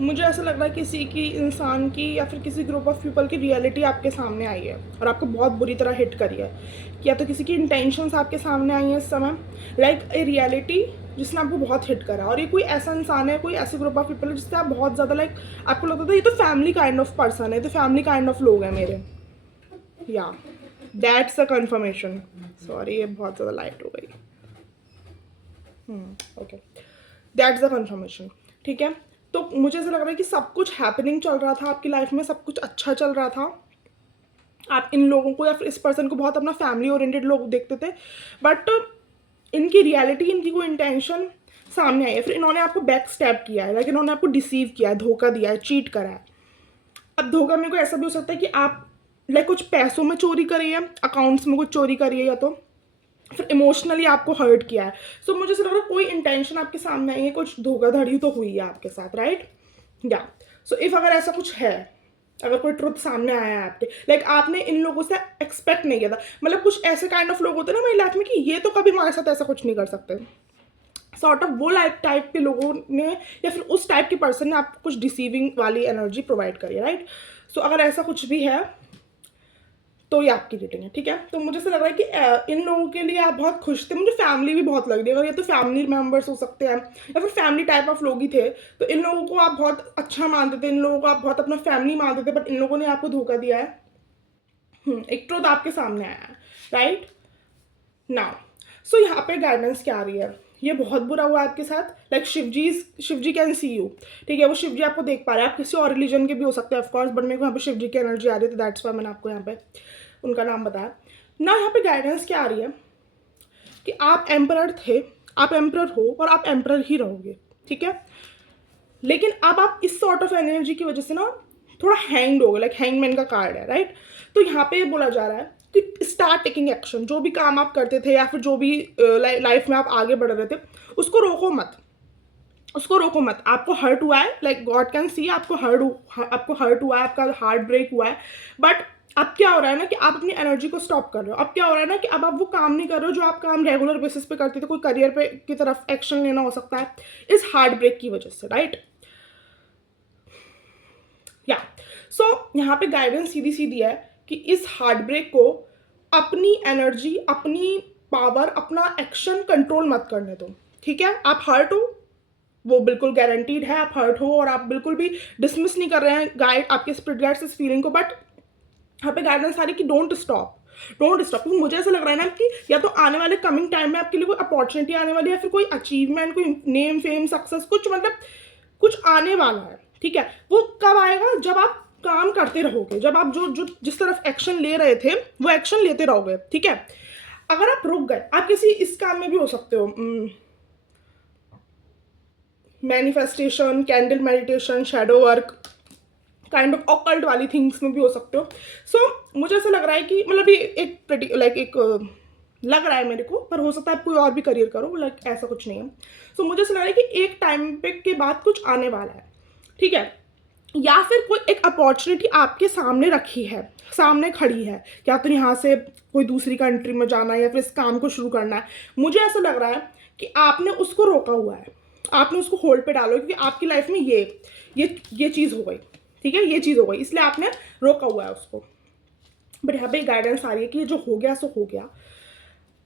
मुझे ऐसा लग रहा है किसी की इंसान की या फिर किसी ग्रुप ऑफ पीपल की रियलिटी आपके सामने आई है और आपको बहुत बुरी तरह हिट करी है, कि या तो किसी की इंटेंशंस आपके सामने आई हैं इस समय, लाइक ए रियलिटी जिसने आपको बहुत हिट करा। और ये कोई ऐसा इंसान है, कोई ऐसे ग्रुप ऑफ पीपल है जिससे आप बहुत ज़्यादा लाइक आपको लगता था ये तो फैमिली काइंड ऑफ पर्सन है, तो फैमिली काइंड ऑफ लोग हैं मेरे। या दैट्स अ कन्फर्मेशन। सॉरी, ये बहुत ज़्यादा लाइट हो गई। Okay, that's the confirmation. ठीक है, तो मुझे ऐसा लग रहा है कि सब कुछ हैपनिंग चल रहा था आपकी लाइफ में, सब कुछ अच्छा चल रहा था। आप इन लोगों को या फिर इस पर्सन को बहुत अपना फैमिली ओरिएंटेड लोग देखते थे, बट इनकी रियलिटी, इनकी कोई इंटेंशन सामने आई है, फिर इन्होंने आपको बैक स्टैप किया है, लाइक इन्होंने आपको डिसीव किया है, धोखा दिया है, चीट करा है। अब धोखा में कोई ऐसा भी हो सकता है कि आप लाइक कुछ पैसों में चोरी करी है, अकाउंट्स में कुछ चोरी करी है, या तो फिर इमोशनली आपको हर्ट किया है। सो मुझे ऐसा लग रहा है कोई इंटेंशन आपके सामने आई है, कुछ धोखाधड़ी तो हुई है आपके साथ, राइट। या सो इफ अगर ऐसा कुछ है, अगर कोई ट्रुथ सामने आया है आपके, लाइक आपने इन लोगों से एक्सपेक्ट नहीं किया था, मतलब कुछ ऐसे काइंड ऑफ लोग होते हैं ना मेरी लाइफ में कि ये तो कभी हमारे साथ ऐसा कुछ नहीं कर सकते, सॉर्ट ऑफ वो लाइफ टाइप के लोगों ने या फिर उस टाइप के पर्सन ने आपको कुछ डिसीविंग वाली एनर्जी प्रोवाइड करी है, राइट। सो अगर ऐसा कुछ भी है तो ये आपकी रेटिंग है, ठीक है। तो मुझे ऐसा लग रहा है कि इन लोगों के लिए आप बहुत खुश थे, मुझे फैमिली भी बहुत लग रही है, अगर ये तो फैमिली मेम्बर्स हो सकते हैं या फिर फैमिली टाइप ऑफ लोग ही थे, तो इन लोगों को आप बहुत अच्छा मानते थे, इन लोगों को आप बहुत अपना फैमिली मानते थे, बट इन लोगों ने आपको धोखा दिया है। एक ट्रुथ आपके सामने आया है, राइट नाउ। सो यहाँ पे गाइडेंस क्या आ रही है, ये बहुत बुरा हुआ आपके साथ, like Shivji can see you, ठीक है, वो शिवजी आपको देख पा रहे हैं, आप किसी और रिलीजन के भी हो सकते हैं ऑफकोर्स, बट मेरे को यहाँ पे शिवजी की एनर्जी आ रही थी, दैट्स वाई मैंने आपको यहाँ पे उनका नाम बताया ना। यहाँ पे गाइडेंस क्या आ रही है कि आप एम्परर थे, आप एम्परर हो और आप एम्परर ही रहोगे, ठीक है। लेकिन अब आप इस सॉर्ट ऑफ एनर्जी की वजह से ना थोड़ा हैंग्ड हो गए, लाइक हैंगमैन का कार्ड है, राइट। तो यहाँ पे बोला जा रहा है कि स्टार्ट टेकिंग एक्शन, जो भी काम आप करते थे या फिर जो भी लाइफ में आप आगे बढ़ रहे थे, उसको रोको मत, उसको रोको मत। आपको हर्ट हुआ है, लाइक गॉड कैन सी, आपको हर्ट हुआ है, आपका हार्ट ब्रेक हुआ है, बट अब क्या हो रहा है ना कि आप अपनी एनर्जी को स्टॉप कर रहे हो। अब क्या हो रहा है ना कि अब आप वो काम नहीं कर रहे हो जो आप काम रेगुलर बेसिस पे करते थे, कोई करियर पे की तरफ एक्शन लेना हो सकता है इस हार्ट ब्रेक की वजह से, राइट। या सो यहाँ पे गाइडेंस सीधी सीधी है कि इस हार्ट ब्रेक को अपनी एनर्जी, अपनी पावर, अपना एक्शन कंट्रोल मत करने दो, ठीक है। आप हर्ट हो, वो बिल्कुल गारंटीड है, आप हर्ट हो और आप बिल्कुल भी डिसमिस नहीं कर रहे हैं गाइड, आपके स्पिरिट गाइड्स इस फीलिंग को, बट यहाँ पे गाइडेंस आ रही कि डोंट स्टॉप, डोंट स्टॉप। क्योंकि मुझे ऐसा लग रहा है ना कि या तो आने वाले कमिंग टाइम में आपके लिए कोई अपॉर्चुनिटी आने वाली है, या फिर कोई अचीवमेंट, कोई नेम फेम सक्सेस, कुछ मतलब कुछ आने वाला है, ठीक है। वो कब आएगा, जब आप काम करते रहोगे, जब आप जो जो जिस तरफ एक्शन ले रहे थे वो एक्शन लेते रहोगे, ठीक है। अगर आप रुक गए, आप किसी इस काम में भी हो सकते हो, manifestation, candle meditation, shadow work, kind of occult वाली थिंग्स में भी हो सकते हो। सो मुझे ऐसा लग रहा है कि मतलब ये एक लाइक एक लग रहा है मेरे को, पर हो सकता है आप कोई और भी करियर करो, लाइक ऐसा कुछ नहीं है। सो मुझे ऐसा लग रहा है कि एक टाइम पे के बाद कुछ आने वाला है, ठीक है। या फिर कोई एक अपॉर्चुनिटी आपके सामने रखी है, सामने खड़ी है, या तो यहाँ से कोई दूसरी कंट्री में जाना है या फिर इस काम को शुरू करना है। मुझे ऐसा लग रहा है कि आपने उसको रोका हुआ है, आपने उसको होल्ड पे डालो, क्योंकि आपकी लाइफ में ये चीज़ हो गई, ठीक है, ये चीज़ हो गई, इसलिए आपने रोका हुआ है उसको। बट यहाँ पे गाइडेंस आ रही है कि ये जो हो गया सो हो गया,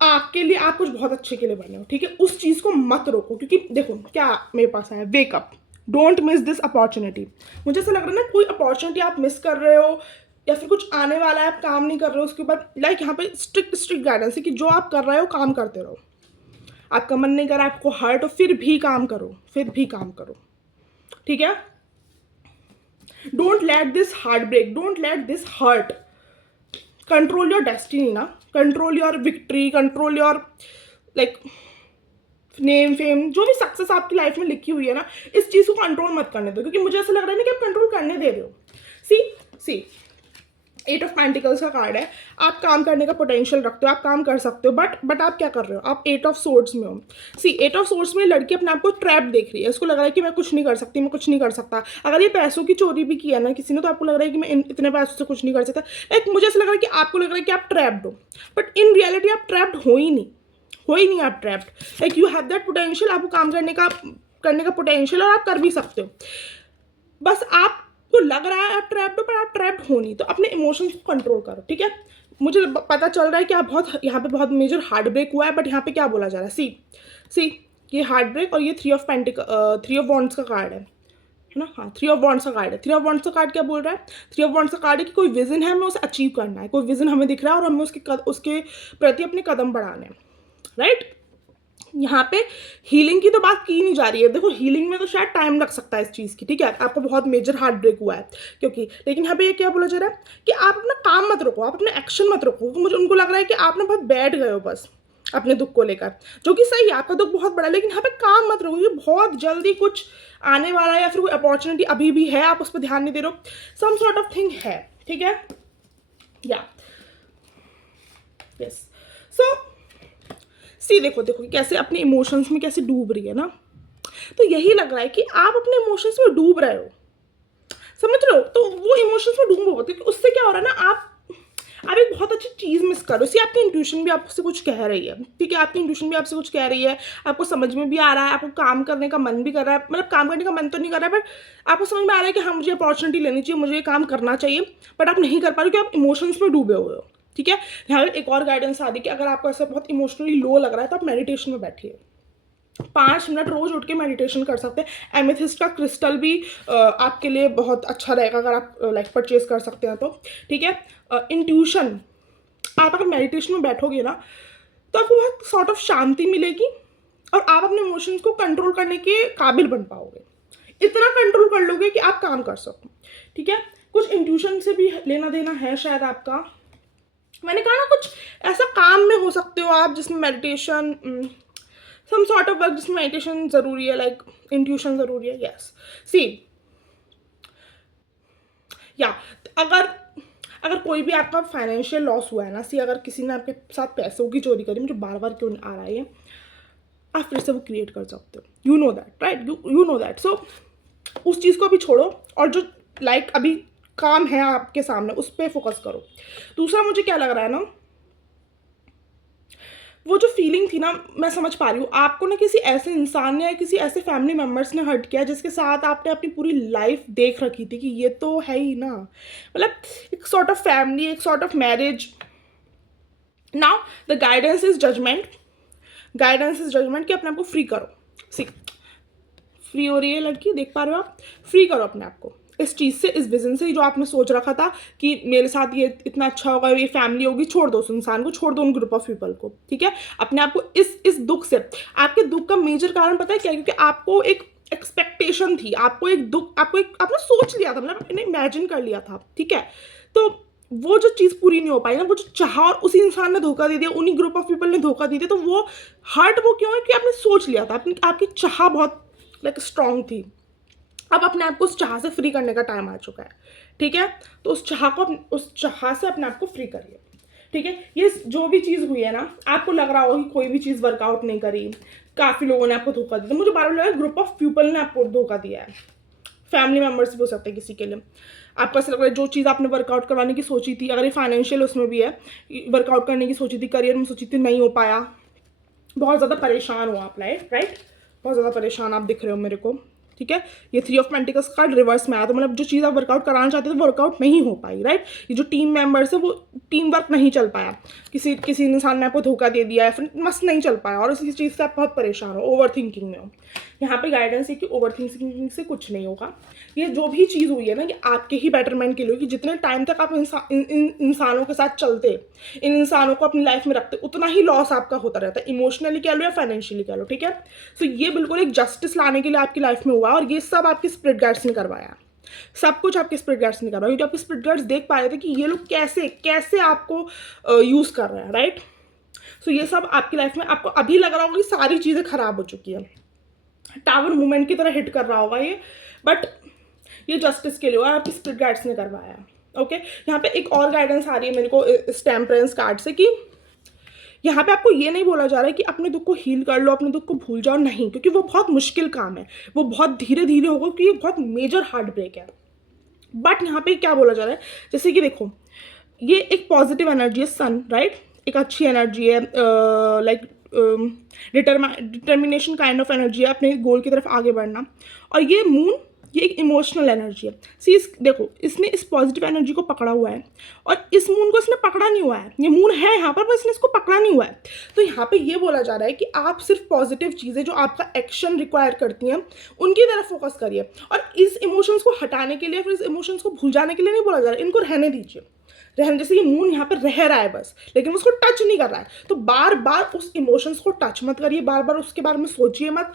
आपके लिए, आप कुछ बहुत अच्छे के लिए बने हो, ठीक है। उस चीज़ को मत रोको, क्योंकि देखो क्या मेरे पास आया, wake up, don't miss this opportunity. मुझे ऐसा लग रहा है ना कोई अपॉर्चुनिटी आप मिस कर रहे हो, या फिर कुछ आने वाला है, आप काम नहीं कर रहे हो उसके बाद, लाइक यहाँ पे स्ट्रिक्ट गाइडेंस है कि जो आप कर रहे हो काम करते रहो। आपका मन नहीं कर रहा, आपको हर्ट हो, फिर भी काम करो, फिर भी काम करो, ठीक है। Don't let this heart break, don't let this hurt control your destiny ना, control your victory, control your like name fame, जो भी सक्सेस आपकी लाइफ में लिखी हुई है ना, इस चीज़ को कंट्रोल मत करने दो, क्योंकि मुझे ऐसा लग रहा है ना कि आप कंट्रोल करने दे रहे हो। सी 8 ऑफ पेंटिकल्स का कार्ड है, आप काम करने का पोटेंशियल रखते हो, आप काम कर सकते हो, बट आप क्या कर रहे हो, आप 8 ऑफ सोर्ड्स में हो। 8 ऑफ सोर्ड्स में लड़की अपने आप को ट्रैप देख रही है, इसको लग रहा है कि मैं कुछ नहीं कर सकती, मैं कुछ नहीं कर सकता। अगर ये पैसों की चोरी भी किया ना किसी ने, तो आपको लग रहा है कि मैं इतने पैसों से कुछ नहीं कर सकता। एक मुझे ऐसा लग रहा है कि आपको लग रहा है कि आप ट्रैप्ड हो, बट इन रियलिटी आप ट्रैप्ड हो ही नहीं, आप trapped, like you have that potential, आपको काम करने का पोटेंशियल, और आप कर भी सकते हो। बस आपको लग रहा है आप ट्रैप्ड हो, पर आप ट्रैप्ड हो नहीं। तो अपने इमोशंस को कंट्रोल करो, ठीक है। मुझे पता चल रहा है कि आप बहुत यहाँ पे बहुत मेजर हार्ट ब्रेक हुआ है, बट यहाँ पे क्या बोला जा रहा है, सी ये हार्ट ब्रेक और ये थ्री ऑफ वॉन्ड्स का कार्ड है ना। हाँ, थ्री ऑफ वॉन्ड्स का कार्ड है। थ्री ऑफ वॉन्ड्स का कार्ड क्या बोल रहा है? थ्री ऑफ वॉन्ड्स का कार्ड है कि कोई विजन है, हमें उसे अचीव करना है, कोई विजन हमें दिख रहा है और हमें उसके प्रति अपने कदम बढ़ाने हैं, राइट। यहाँ पे हीलिंग की तो बात की नहीं जा रही है। देखो हीलिंग में तो शायद टाइम लग सकता है इस चीज़ की, ठीक है, आपको बहुत मेजर हार्ट ब्रेक हुआ है क्योंकि, लेकिन यहाँ पे ये क्या बोला जा रहा है कि आप अपना काम मत रोको, आप अपने एक्शन मत रोको। मुझे उनको लग रहा है कि आप ना बहुत बैठ गए हो बस अपने दुख को लेकर, जो कि सही है, आपका दुख बहुत बड़ा है, लेकिन यहाँ पे काम मत रोको। ये बहुत जल्दी कुछ आने वाला है या फिर कोई अपॉर्चुनिटी अभी भी है, आप उस पर ध्यान नहीं दे रहे हो, सम सॉर्ट ऑफ थिंग है, ठीक है, या यस। सो देखो कि कैसे अपने इमोशंस में कैसे डूब रही है ना। तो यही लग रहा है कि आप अपने इमोशंस में डूब रहे हो, समझ रहे हो। तो वो इमोशंस में डूबो, क्योंकि उससे क्या हो रहा है ना, आप एक बहुत अच्छी चीज़ मिस करो। सी आपकी इंट्यूशन भी आपसे कुछ कह रही है, ठीक है, आपकी इंट्यूशन भी आपसे कुछ कह रही है, आपको समझ में भी आ रहा है, आपको काम करने का मन भी कर रहा है, मतलब काम करने का मन तो नहीं कर रहा है, पर आपको समझ में आ रहा है कि हाँ मुझे अपॉर्चुनिटी लेनी चाहिए, मुझे ये काम करना चाहिए, बट आप नहीं कर पा रहे क्योंकि आप इमोशंस में डूबे हुए हो, ठीक है। यहाँ पे एक और गाइडेंस आ रही कि अगर आपको ऐसा बहुत इमोशनली लो लग रहा है तो आप मेडिटेशन में बैठिए, 5 मिनट रोज उठ के मेडिटेशन कर सकते हैं। एमेथिस्ट का क्रिस्टल भी आपके लिए बहुत अच्छा रहेगा अगर आप लाइक परचेज कर सकते हैं तो, ठीक है। इंट्यूशन, आप अगर मेडिटेशन में बैठोगे ना तो आपको बहुत सॉर्ट ऑफ शांति मिलेगी और आप अपने इमोशंस को कंट्रोल करने के काबिल बन पाओगे, इतना कंट्रोल कर लोगे कि आप काम कर सको, ठीक है। कुछ इंट्यूशन से भी लेना देना है शायद आपका, मैंने कहा ना कुछ ऐसा काम में हो सकते हो आप जिसमें meditation, some sort of work जिसमें मेडिटेशन ज़रूरी है, लाइक इंट्यूशन ज़रूरी है, यस। सी या अगर कोई भी आपका फाइनेंशियल लॉस हुआ है ना, सी अगर किसी ने आपके साथ पैसों की चोरी करी, मुझे बार बार क्यों आ रहा है, आप फिर से वो क्रिएट कर सकते हो, you know that, right, you know that. So उस चीज़ को अभी छोड़ो और जो लाइक अभी काम है आपके सामने उस पर फोकस करो। दूसरा मुझे क्या लग रहा है ना, वो जो फीलिंग थी ना, मैं समझ पा रही हूँ आपको ना किसी ऐसे इंसान ने या किसी ऐसे फैमिली मेम्बर्स ने हर्ट किया जिसके साथ आपने अपनी पूरी लाइफ देख रखी थी कि ये तो है ही ना, मतलब एक सॉर्ट ऑफ फैमिली, एक sort of marriage. Now the guidance is judgement, कि अपने आप को फ्री करो। सी फ्री हो रही है लड़की, देख पा रहे हो आप, फ्री करो अपने आप को इस चीज़ से, इस विजन से, जो आपने सोच रखा था कि मेरे साथ ये इतना अच्छा होगा, ये फैमिली होगी, छोड़ दो उस इंसान को, छोड़ दो उन ग्रुप ऑफ पीपल को, ठीक है। अपने आप को इस दुख से, आपके दुख का मेजर कारण पता है क्या है, क्योंकि आपको एक एक्सपेक्टेशन थी, आपको एक दुख, आपने सोच लिया था, मतलब आपने इमेजिन कर लिया था, ठीक है। तो वो जो चीज़ पूरी नहीं हो पाई ना, वो जो चाहा और उसी इंसान ने धोखा दे दिया, उन्हीं ग्रुप ऑफ पीपल ने धोखा दे दिया, तो वो हर्ट वो क्यों है कि आपने सोच लिया था, आपकी चाह बहुत लाइक स्ट्रांग थी। अब अपने आप को उस चाह से फ्री करने का टाइम आ चुका है, ठीक है। तो उस चाह से अपने आप को फ्री करिए, ठीक है। ये जो भी चीज़ हुई है ना, आपको लग रहा होगा कि कोई भी चीज़ वर्कआउट नहीं करी, काफ़ी लोगों ने आपको धोखा दिया, तो मुझे बार बार लगा ग्रुप ऑफ पीपल ने आपको धोखा दिया है, फैमिली मेम्बर्स भी हो सकते हैं किसी के लिए। आपको ऐसा लग रहा है जो चीज़ आपने वर्कआउट करवाने की सोची थी, अगर ये फाइनेंशियल उसमें भी है, वर्कआउट करने की सोची थी, करियर में सोची थी, नहीं हो पाया, बहुत ज़्यादा परेशान हो आप, राइट, बहुत ज़्यादा परेशान आप दिख रहे हो मेरे को, ठीक है। ये 3 ऑफ पेंटिकल्स कार्ड रिवर्स में आया, तो मतलब जो चीज़ आप वर्कआउट कराना चाहते थे वो वर्कआउट नहीं हो पाई, राइट। ये जो टीम मेंबर्स है वो टीम वर्क नहीं चल पाया, किसी इंसान ने आपको धोखा दे दिया है, फिर मस्त नहीं चल पाया और इसी चीज़ से आप बहुत परेशान हो, ओवर थिंकिंग में हो। यहाँ पे गाइडेंस है कि ओवर थिंकिंग से कुछ नहीं होगा, ये जो भी चीज़ हुई है ना, ये आपके ही बेटरमेंट के लिए, कि जितने टाइम तक आप इन इंसानों के साथ चलते, इन इंसानों को अपनी लाइफ में रखते, उतना ही लॉस आपका होता रहता है, इमोशनली कह लो या फाइनेंशियली कह लो, ठीक है। सो ये बिल्कुल एक जस्टिस लाने के लिए आपकी लाइफ में हुआ और ये सब आपके स्पिरिट गाइड्स ने करवाया, सब कुछ आपके स्पिरिट गाइड्स ने करवाया, क्योंकि आपके स्पिरिट गाइड्स देख पा रहे थे कि ये लोग कैसे आपको यूज़ कर रहे हैं, राइट। सो ये सब आपकी लाइफ में, आपको अभी लग रहा होगा कि सारी चीज़ें खराब हो चुकी है, टावर मूवमेंट की तरह हिट कर रहा होगा ये, बट ये जस्टिस के लिए और आपकी स्पिरिट गाइड्स ने करवाया, ओके। यहाँ पे एक और गाइडेंस आ रही है मेरे को इस टेम्परेंस कार्ड से, कि यहाँ पे आपको ये नहीं बोला जा रहा है कि अपने दुख को हील कर लो, अपने दुख को भूल जाओ, नहीं, क्योंकि वो बहुत मुश्किल काम है, वो बहुत धीरे धीरे होगा, क्योंकि ये बहुत मेजर हार्ट ब्रेक है। बट यहाँ पे क्या बोला जा रहा है, जैसे कि देखो ये एक पॉजिटिव एनर्जी है, सन, राइट, एक अच्छी एनर्जी है, like determination kind of energy है, अपने गोल की तरफ आगे बढ़ना। और ये मून, ये एक इमोशनल एनर्जी है। सी देखो, इसने इस पॉजिटिव एनर्जी को पकड़ा हुआ है और इस मून को इसने पकड़ा नहीं हुआ है। ये मून है यहाँ पर इसने इसको पकड़ा नहीं हुआ है। तो यहाँ पे ये बोला जा रहा है कि आप सिर्फ पॉजिटिव चीज़ें जो आपका एक्शन रिक्वायर करती हैं उनकी तरफ फोकस करिए, और इस इमोशंस को हटाने के लिए, फिर इस इमोशंस को भूल जाने के लिए नहीं बोला जा रहा है, इनको रहने दीजिए। रहने, जैसे ये मून यहाँ पर रह रहा है बस, लेकिन उसको टच नहीं कर रहा है, तो बार बार उस इमोशंस को टच मत करिए, बार बार उसके बारे में सोचिए मत।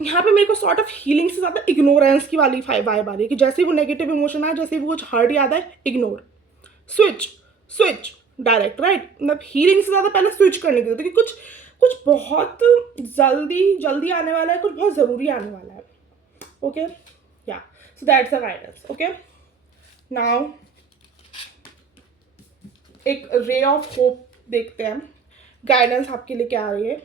यहाँ पे मेरे को सॉर्ट ऑफ हीलिंग से ज़्यादा इग्नोरेंस की वाली वाइब आ रही है कि जैसे ही वो नेगेटिव इमोशन आए, जैसे ही वो कुछ हर्ट याद है, इग्नोर, स्विच डायरेक्ट, राइट। मतलब हीलिंग से ज़्यादा पहले स्विच करने की, क्योंकि कुछ बहुत जल्दी आने वाला है, कुछ बहुत ज़रूरी आने वाला है। ओके, या so that's a guidance. Okay, now एक रे ऑफ होप देखते हैं, गाइडेंस आपके लिए क्या आ रही है।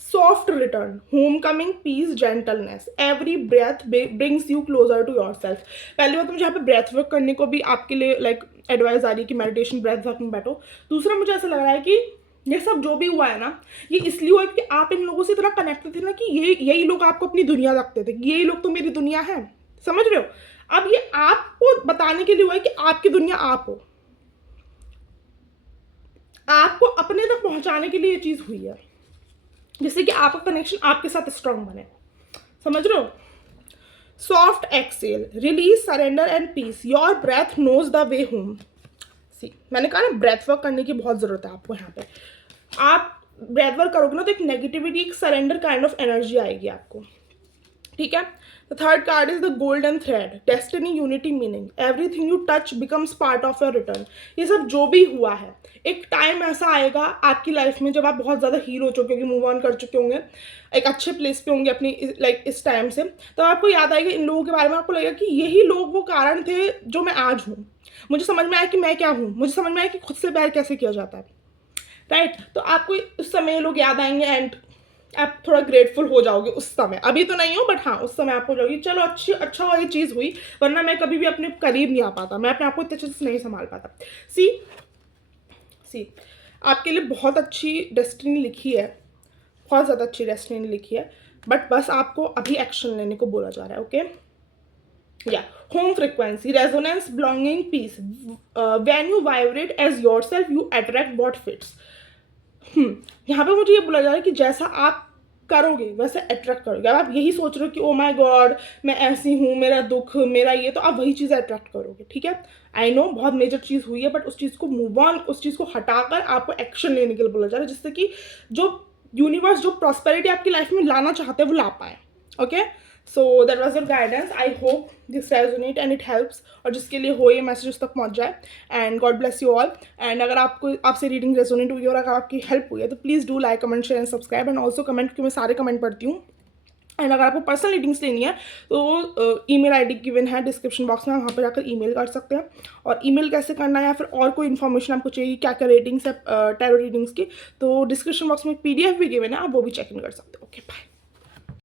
Soft return, homecoming, peace, gentleness, every breath brings you closer to yourself. पहली बात तो मुझे यहाँ पे ब्रेथ वर्क करने को भी आपके लिए एडवाइस आ रही है कि मेडिटेशन ब्रेथ वर्क में बैठो। दूसरा, मुझे ऐसा लग रहा है कि ये सब जो भी हुआ है ना, ये इसलिए हुआ है कि आप इन लोगों से इतना कनेक्टेड थे ना कि यही लोग आपको अपनी दुनिया लगते थे, यही लोग तो मेरी दुनिया है, समझ रहे हो। अब ये आपको बताने के लिए हुआ है कि आपकी दुनिया आप हो, आपको अपने तक पहुंचाने के लिए ये चीज़ हुई है, जिससे कि आपका कनेक्शन आपके साथ स्ट्रांग बने, समझ रहे हो। Soft exhale, release, surrender and peace, your breath knows the way home. See, मैंने कहा ना ब्रेथ वर्क करने की बहुत ज़रूरत है आपको। यहाँ पे आप ब्रेथ वर्क करोगे ना तो एक नेगेटिविटी, एक सरेंडर काइंड ऑफ एनर्जी आएगी आपको, ठीक है। The third card is the golden thread, destiny, unity, meaning, everything you touch becomes part of your return. ये सब जो भी हुआ है, एक टाइम ऐसा आएगा आपकी लाइफ में जब आप बहुत ज़्यादा हील हो चुके होंगे, मूव ऑन कर चुके होंगे, एक अच्छे प्लेस पे होंगे अपनी इस टाइम से, तो आपको याद आएगा इन लोगों के बारे में, आपको लगेगा कि यही लोग वो कारण थे जो मैं आज हूँ। मुझे समझ में आया कि मैं क्या हूँ, मुझे समझ में आया कि खुद से प्यार कैसे किया जाता है, राइट। तो आपको उस समय लोग याद आएंगे एंड आप थोड़ा ग्रेटफुल हो जाओगे उस समय। अभी तो नहीं हो, बट हाँ उस समय आप हो जाओगे चलो अच्छा ये चीज़ हुई, वरना मैं कभी भी अपने करीब नहीं आ पाता, मैं अपने आप को इतने अच्छे से नहीं संभाल पाता। सी आपके लिए बहुत अच्छी डेस्टिनी लिखी है, बहुत ज़्यादा अच्छी डेस्टिनी लिखी है, बट बस आपको अभी एक्शन लेने को बोला जा रहा है। ओके, या home frequency, resonance, belonging, peace, when you vibrate as yourself you attract what fits. यहाँ पे मुझे ये बोला जा रहा है कि जैसा आप करोगे वैसे अट्रैक्ट करोगे। अब आप यही सोच रहे हो कि ओ माय गॉड मैं ऐसी हूँ, मेरा दुख, मेरा ये, तो आप वही चीज़ अट्रैक्ट करोगे, ठीक है। आई नो बहुत मेजर चीज़ हुई है, बट उस चीज़ को मूव ऑन, उस चीज़ को हटाकर आपको एक्शन लेने के लिए बोला जा रहा है, जिससे कि जो यूनिवर्स जो प्रॉस्पेरिटी आपकी लाइफ में लाना चाहते हैं वो ला पाए। Okay, so that was your guidance. I hope this resonate and it helps, और जिसके लिए हो ये मैसेज उस तक पहुंच जाए। And God bless you all. And अगर आपसे रीडिंग रेजोनेट हुई और अगर आपकी हेल्प हुई है तो please do like, comment, share and subscribe, and also comment, क्योंकि मैं सारे कमेंट पढ़ती हूँ। एंड अगर आपको पर्सनल रीडिंग्स लेनी है तो ईमेल आईडी गिवन है डिस्क्रिप्शन बॉक्स में, वहाँ पर जाकर ईमेल कर सकते हैं। और ईमेल कैसे करना है या फिर और कोई इन्फॉर्मेशन आपको चाहिए क्या क्या रेटिंग्स है टैरो रीडिंग्स की, तो डिस्क्रिप्शन बॉक्स में PDF भी गिवन है, आप वो भी चेक इन कर सकते हो। Okay, bye.